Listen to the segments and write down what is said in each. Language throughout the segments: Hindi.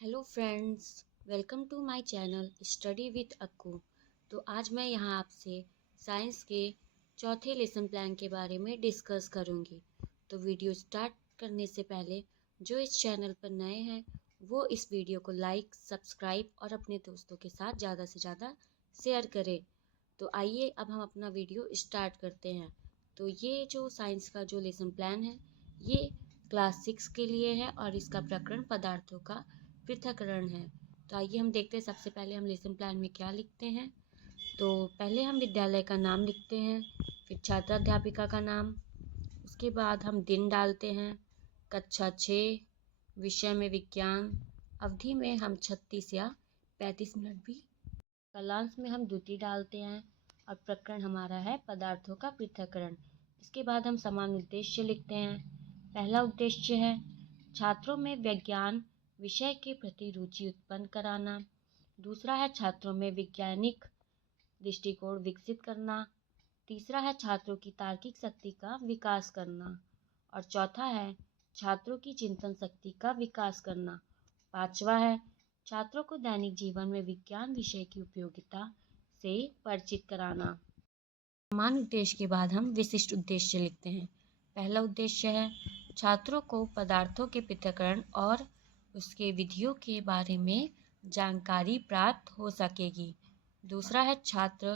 Hello friends, welcome to my channel study with Akku. तो आज मैं यहाँ आपसे साइंस के चौथे लेसन प्लान के बारे में डिस्कस करूँगी। तो वीडियो स्टार्ट करने से पहले जो इस चैनल पर नए हैं वो इस वीडियो को लाइक, सब्सक्राइब और अपने दोस्तों के साथ ज़्यादा से ज़्यादा शेयर करें। तो आइए अब हम अपना वीडियो स्टार्ट करते हैं। तो ये जो साइंस का जो लेसन प्लान है ये क्लास 6 के लिए है और इसका प्रकरण पदार्थों का पृथक्करण है। तो आइए हम देखते हैं, सबसे पहले हम लेसन प्लान में क्या लिखते हैं। तो पहले हम विद्यालय का नाम लिखते हैं, फिर छात्र अध्यापिका का नाम, उसके बाद हम दिन डालते हैं, कक्षा 6, विषय में विज्ञान, अवधि में हम 36 या 35 मिनट भी, कालांश में हम द्वितीय डालते हैं और प्रकरण हमारा है पदार्थों का पृथक्करण। इसके बाद हम समान उद्देश्य लिखते हैं। पहला उद्देश्य है छात्रों में विज्ञान विषय के प्रति रुचि उत्पन्न कराना। दूसरा है छात्रों में वैज्ञानिक दृष्टिकोण विकसित करना। तीसरा है छात्रों की तार्किक शक्ति का विकास करना और चौथा है छात्रों की चिंतन शक्ति का विकास करना। पांचवा है छात्रों को दैनिक जीवन में विज्ञान विषय की उपयोगिता से परिचित कराना। समान उद्देश्य के बाद हम विशिष्ट उद्देश्य लिखते हैं। पहला उद्देश्य है छात्रों को पदार्थों के पृथक्करण और उसके विधियों के बारे में जानकारी प्राप्त हो सकेगी। दूसरा है छात्र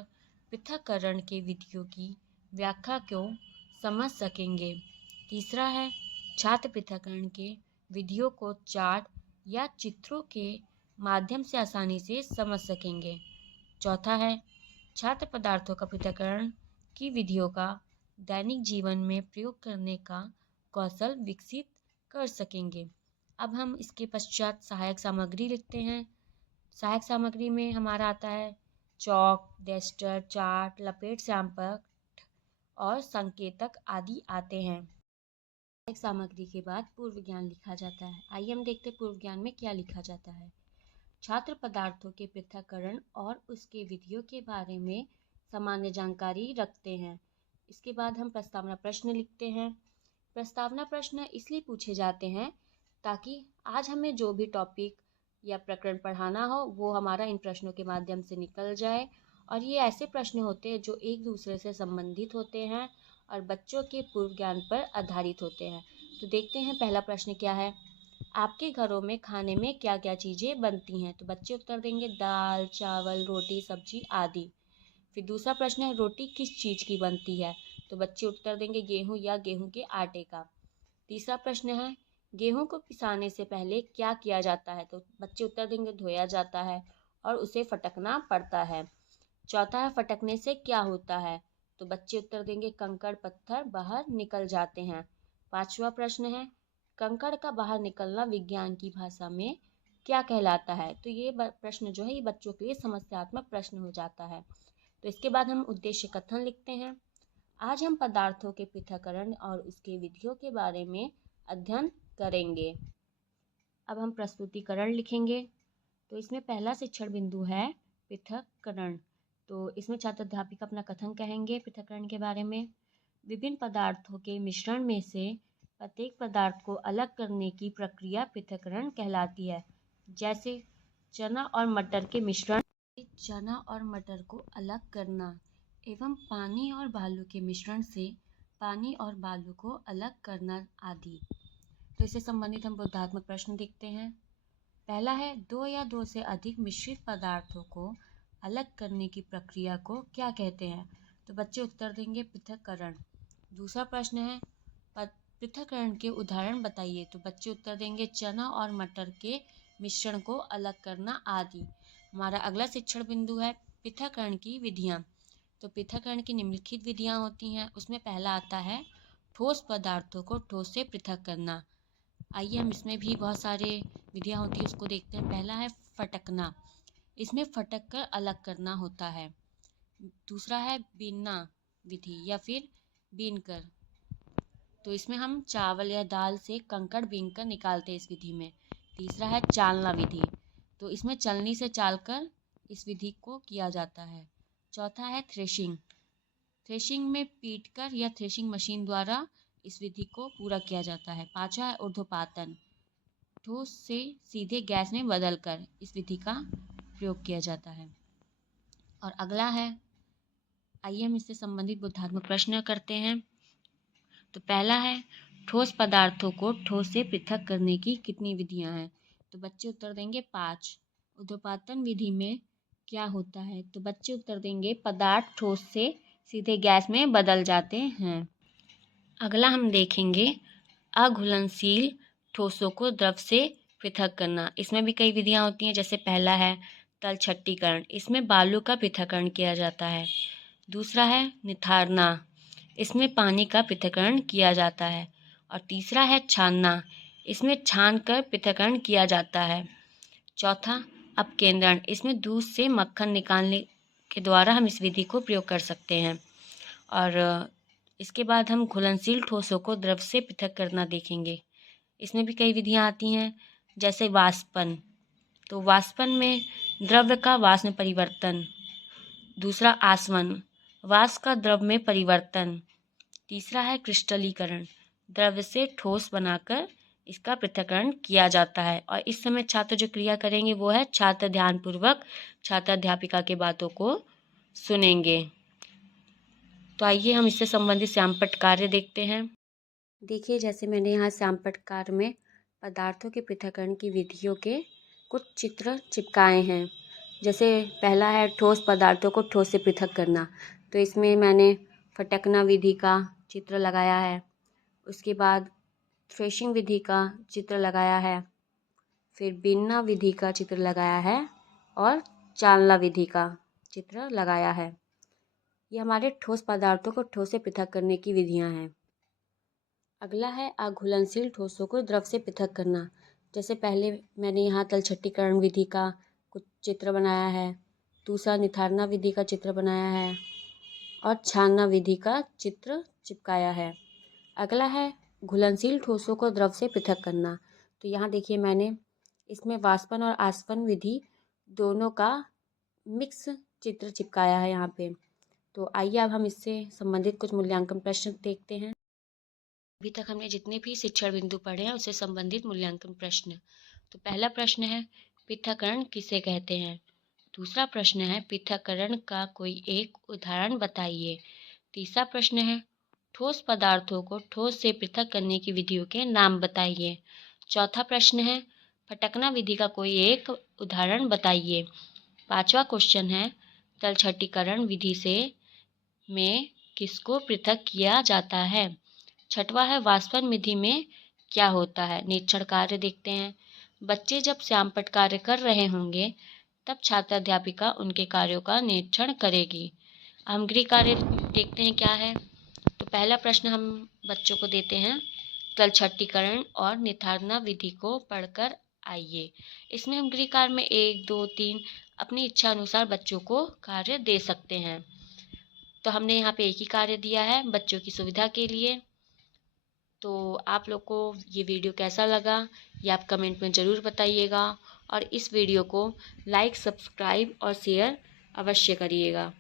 पृथक्करण के विधियों की व्याख्या को समझ सकेंगे। तीसरा है छात्र पृथक्करण के विधियों को चार्ट या चित्रों के माध्यम से आसानी से समझ सकेंगे। चौथा है छात्र पदार्थों का पृथक्करण की विधियों का दैनिक जीवन में प्रयोग करने का कौशल विकसित कर सकेंगे। अब हम इसके पश्चात सहायक सामग्री लिखते हैं। सहायक सामग्री में हमारा आता है चौक, डस्टर, चार्ट, लपेट श्यामपट्ट और संकेतक आदि आते हैं। सहायक सामग्री के बाद पूर्व ज्ञान लिखा जाता है। आइए हम देखते हैं पूर्व ज्ञान में क्या लिखा जाता है। छात्र पदार्थों के पृथक्करण और उसके विधियों के बारे में सामान्य जानकारी रखते हैं। इसके बाद हम प्रस्तावना प्रश्न लिखते हैं। प्रस्तावना प्रश्न इसलिए पूछे जाते हैं ताकि आज हमें जो भी टॉपिक या प्रकरण पढ़ाना हो वो हमारा इन प्रश्नों के माध्यम से निकल जाए। और ये ऐसे प्रश्न होते हैं जो एक दूसरे से संबंधित होते हैं और बच्चों के पूर्व ज्ञान पर आधारित होते हैं। तो देखते हैं पहला प्रश्न क्या है। आपके घरों में खाने में क्या क्या चीज़ें बनती हैं? तो बच्चे उत्तर देंगे दाल, चावल, रोटी, सब्जी आदि। फिर दूसरा प्रश्न है रोटी किस चीज़ की बनती है? तो बच्चे उत्तर देंगे गेहूं या गेहूं के आटे का। तीसरा प्रश्न है गेहूं को पिसाने से पहले क्या किया जाता है? तो बच्चे उत्तर देंगे धोया जाता है और उसे फटकना पड़ता है। चौथा है फटकने से क्या होता है? तो बच्चे उत्तर देंगे कंकड़ पत्थर बाहर निकल जाते हैं। पांचवा प्रश्न है कंकड़ का बाहर निकलना विज्ञान की भाषा में क्या कहलाता है? तो ये प्रश्न जो है ये बच्चों के लिए समस्यात्मक प्रश्न हो जाता है। तो इसके बाद हम उद्देश्य कथन लिखते हैं। आज हम पदार्थों के पृथक्करण और उसके विधियों के बारे में अध्ययन करेंगे। अब हम प्रस्तुतिकरण लिखेंगे। तो इसमें पहला शिक्षण बिंदु है पृथक्करण। तो इसमें छात्र अध्यापिका अपना कथन कहेंगे पृथक्करण के बारे में। विभिन्न पदार्थों के मिश्रण में से प्रत्येक पदार्थ को अलग करने की प्रक्रिया पृथक्करण कहलाती है। जैसे चना और मटर के मिश्रण से चना और मटर को अलग करना एवं पानी और बालू के मिश्रण से पानी और बालू को अलग करना आदि। तो इससे संबंधित हम बोधात्मक प्रश्न देखते हैं। पहला है दो या दो से अधिक मिश्रित पदार्थों को अलग करने की प्रक्रिया को क्या कहते हैं? तो बच्चे उत्तर देंगे पृथक्करण। दूसरा प्रश्न है पृथक्करण के उदाहरण बताइए। तो बच्चे उत्तर देंगे चना और मटर के मिश्रण को अलग करना आदि। हमारा अगला शिक्षण बिंदु है पृथक्करण की विधियाँ। तो पृथक्करण की निम्नलिखित विधियाँ होती हैं। उसमें पहला आता है ठोस पदार्थों को ठोस से पृथक करना। आइए हम इसमें भी बहुत सारे विधियाँ होती है उसको देखते हैं। पहला है फटकना, इसमें फटक कर अलग करना होता है। दूसरा है बीनना विधि या फिर बीन कर। तो इसमें हम चावल या दाल से कंकड़ बीन कर निकालते हैं इस विधि में। तीसरा है चालना विधि, तो इसमें चलनी से चालकर इस विधि को किया जाता है। चौथा है थ्रेशिंग, थ्रेशिंग में पीटकर या थ्रेशिंग मशीन द्वारा इस विधि को पूरा किया जाता है। पांचवा है ऊर्ध्वपातन, ठोस से सीधे गैस में बदलकर इस विधि का प्रयोग किया जाता है। और अगला है, आइए हम इससे संबंधित बोधात्मक प्रश्न करते हैं। तो पहला है, ठोस पदार्थों को ठोस से पृथक करने की कितनी विधियां हैं? तो बच्चे उत्तर देंगे 5। ऊर्ध्वपातन विधि में क्या होता है? तो बच्चे उत्तर देंगे पदार्थ ठोस से सीधे गैस में बदल जाते हैं। अगला हम देखेंगे, अघुलनशील ठोसों को द्रव से पृथक करना। इसमें भी कई विधियां होती हैं, जैसे पहला है तलछट्टीकरण, इसमें बालू का पृथक्करण किया जाता है। दूसरा है निथारना, इसमें पानी का पृथक्करण किया जाता है। और तीसरा है छानना, इसमें छान कर पृथक्करण किया जाता है। चौथा अपकेंद्रण, इसमें दूध से मक्खन निकालने के द्वारा हम इस विधि को प्रयोग कर सकते हैं। और इसके बाद हम घुलनशील ठोसों को द्रव से पृथक करना देखेंगे। इसमें भी कई विधियां आती हैं, जैसे वाष्पन। तो वाष्पन में द्रव्य का वाष्प में परिवर्तन। दूसरा आसवन, वाष्प का द्रव में परिवर्तन। तीसरा है क्रिस्टलीकरण, द्रव्य से ठोस बनाकर इसका पृथक्करण किया जाता है। और इस समय छात्र जो क्रिया करेंगे वो है, छात्र ध्यानपूर्वक छात्र अध्यापिका की बातों को सुनेंगे। तो आइए हम इससे संबंधित श्यामपट्ट कार्य देखते हैं। देखिए, जैसे मैंने यहाँ श्यामपट्ट कार्य में पदार्थों के पृथक्करण की विधियों के कुछ चित्र चिपकाए हैं। जैसे पहला है ठोस पदार्थों को ठोस से पृथक करना, तो इसमें मैंने फटकना विधि का चित्र लगाया है। उसके बाद थ्रेशिंग विधि का चित्र लगाया है, फिर बीनना विधि का चित्र लगाया है और चालना विधि का चित्र लगाया है। ये हमारे ठोस पदार्थों को ठोस से पृथक करने की विधियां हैं। अगला है अघुलनशील ठोसों को द्रव से पृथक करना। जैसे पहले मैंने यहाँ तलछट्टीकरण विधि का कुछ चित्र बनाया है, दूसरा निथारना विधि का चित्र बनाया है और छानना विधि का चित्र चिपकाया है। अगला है घुलनशील ठोसों को द्रव से पृथक करना। तो यहाँ देखिए, मैंने इसमें वाष्पन और आसवन विधि दोनों का मिक्स चित्र चिपकाया है यहाँ पे। तो आइए अब हम इससे संबंधित कुछ मूल्यांकन प्रश्न देखते हैं। अभी तक हमने जितने भी शिक्षण बिंदु पढ़े हैं उससे संबंधित मूल्यांकन प्रश्न। तो पहला प्रश्न है, पृथक्करण किसे कहते हैं? दूसरा प्रश्न है, पृथक्करण का कोई एक उदाहरण बताइए। तीसरा प्रश्न है, ठोस पदार्थों को ठोस से पृथक करने की विधियों के नाम बताइए। चौथा प्रश्न है, फटकना विधि का कोई एक उदाहरण बताइए। पांचवा क्वेश्चन है, तलछट्टीकरण विधि से में किसको पृथक किया जाता है। छठवां है, वाष्पन विधि में क्या होता है। निरीक्षण कार्य देखते हैं। बच्चे जब श्यामपट्ट कार्य कर रहे होंगे तब छात्र अध्यापिका उनके कार्यों का निरीक्षण करेगी। हम गृह कार्य देखते हैं क्या है। तो पहला प्रश्न हम बच्चों को देते हैं, तलछट्टीकरण और निथारना विधि को पढ़कर आइए। इसमें हम गृह कार्य में 1, 2, 3 अपनी इच्छा अनुसार बच्चों को कार्य दे सकते हैं। तो हमने यहाँ पे एक ही कार्य दिया है बच्चों की सुविधा के लिए। तो आप लोग को ये वीडियो कैसा लगा ये आप कमेंट में ज़रूर बताइएगा और इस वीडियो को लाइक, सब्सक्राइब और शेयर अवश्य करिएगा।